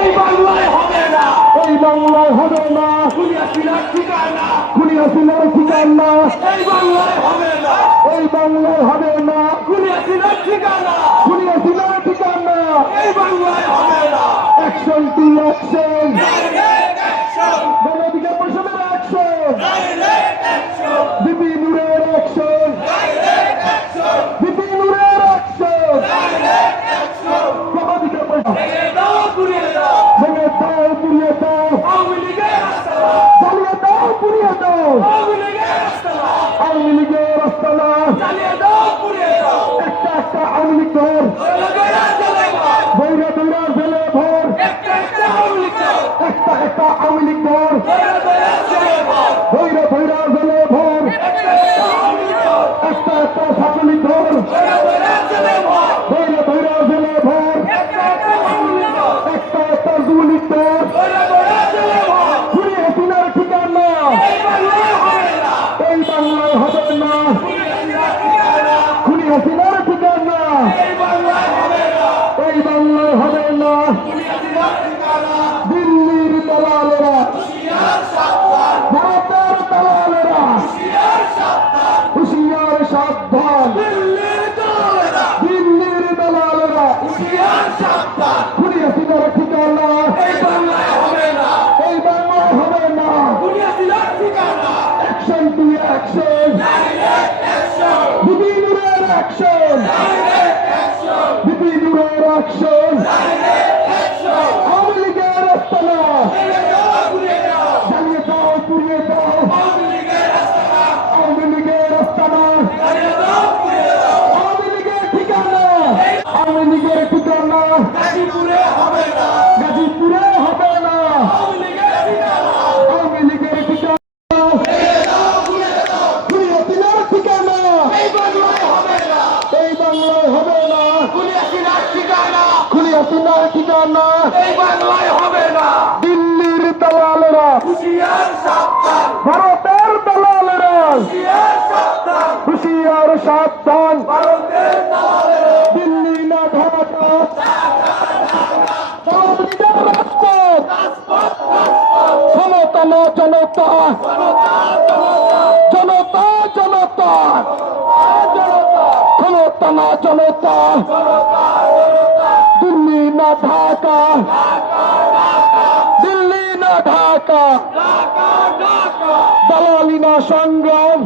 এই বাংলায় হবে না। এই বাংলায় হবে না। খুনিয়া সিনার ঠিকানা। এই বাংলায় হবে না। এই বাংলায় হবে না। খুনিয়া শিলার ঠিকানা খুনিয়া সিনার ঠিকানা এই বাংলায় হবে না action to action Direct action! Gono Odhikar পরিষদের অ্যাকশন Direct action! বিপি নূরের অ্যাকশন Direct action! বিপি নূরের action Direct action! Gono Odhikar Parishad ভেঙে দাও, পুড়িয়ে দাও। ভেঙে দাও পুড়িয়ে দাও আওয়ামী লীগের আস্তানা, জ্বালিয়ে দাও পুড়িয়ে দাও আওয়ামী লীগের দাও। একটা একটা আওয়ামী লীগ ঘর দাও। বৈরা জেলে ভর একটা একটা আওয়ামী একটা একটা আওয়ামী লীগ ঘর দৈরা দৈরা জ্বলে দাও। বৈরা বৈরা জেলে ভর একটা একটা আওয়ামী লীগ দাও। একটা একটা ছাত্রলীগ ঘর দৈরা দৈরা জ্বলে দাও। বৈরা বৈরা জেলে ভর একটা একটা আওয়ামী লীগ দাও। একটা একটা যুবলীগ ঘর দৈরা দৈরা জ্বলে দাও। খুনি হাসিনার ঠিকানা এই বাংলায় হবে না। এই বাংলায় হবে না খুনিয়া সিনার ঠিকানা। খুনি হাসিনার ঠিকানা। এই বাংলায় হবে না। দিল্লির দালালেরা। ভারতের দালালেরা। হুশিয়ার সাবধান। দিল্লির দিল্লির। দালালেরা হুঁশিয়ার সাবধান। খুনি হাসিনার ঠিকানা। এই বাংলায় হবে না। এই বাংলায় হবে না। Action to action! বিপিনুরের অ্যাকশন action! বিপিনুরের অ্যাকশন! আওয়ামী লীগের আস্তানা। জ্বালিয়ে দাও ঠিকানা হবে না। গাজীপুরে হবে না আওয়ামী লীগের ঠিকানা। আওয়ামী লীগের ঠিকানা ভেঙে দাও, ঘুরিয়ে দাও। খুনিয়াতিনার ঠিকানা এই বাংলায় হবে না। এই বাংলায় হবে না খুনিয়া সিনার ঠিকানা। খুনিয়াতিনার ঠিকানা? এই বাংলায় হবে না। দিল্লির দালালেরা। ভারতের দালালেরা। হুঁশিয়ার সাবধান। দিল্লি না ঢাকা ক্ষমতা না জনতা। জনতা জনতা। না জনতা। না ঢাকা দিল্লি না ঢাকা। দালালি না সংগ্রাম।